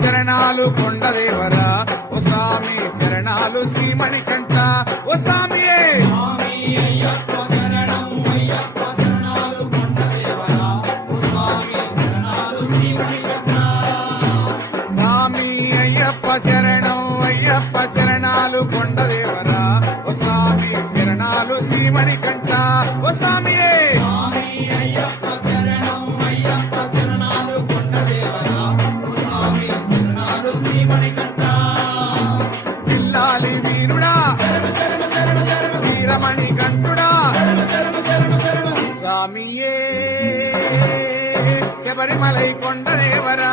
శరణాలు కొండదేవరా ఓ స్వామి శరణాలు శ్రీమణికంఠ ఓ స్వామియే స్వామి అయ్యప్ప శరణం అయ్యప్ప శరణాలు కొండదేవరా ఓ స్వామి శరణాలు శ్రీమణికంఠ స్వామి అయ్యప్ప శరణం అయ్యప్ప శరణాలు కొండదేవరా ఓ స్వామి శరణాలు శ్రీమణికంఠ ఓ స్వామియే స్వామి అయ్యప్ప శరణం అయ్యప్ప శరణాలు కొండదేవరా ఓ స్వామి శరణాలు శ్రీమణికంఠ పిల్లాలి వీరుడా వీరమణి కంఠుడా స్వామియే శబరిమలై కొండదేవరా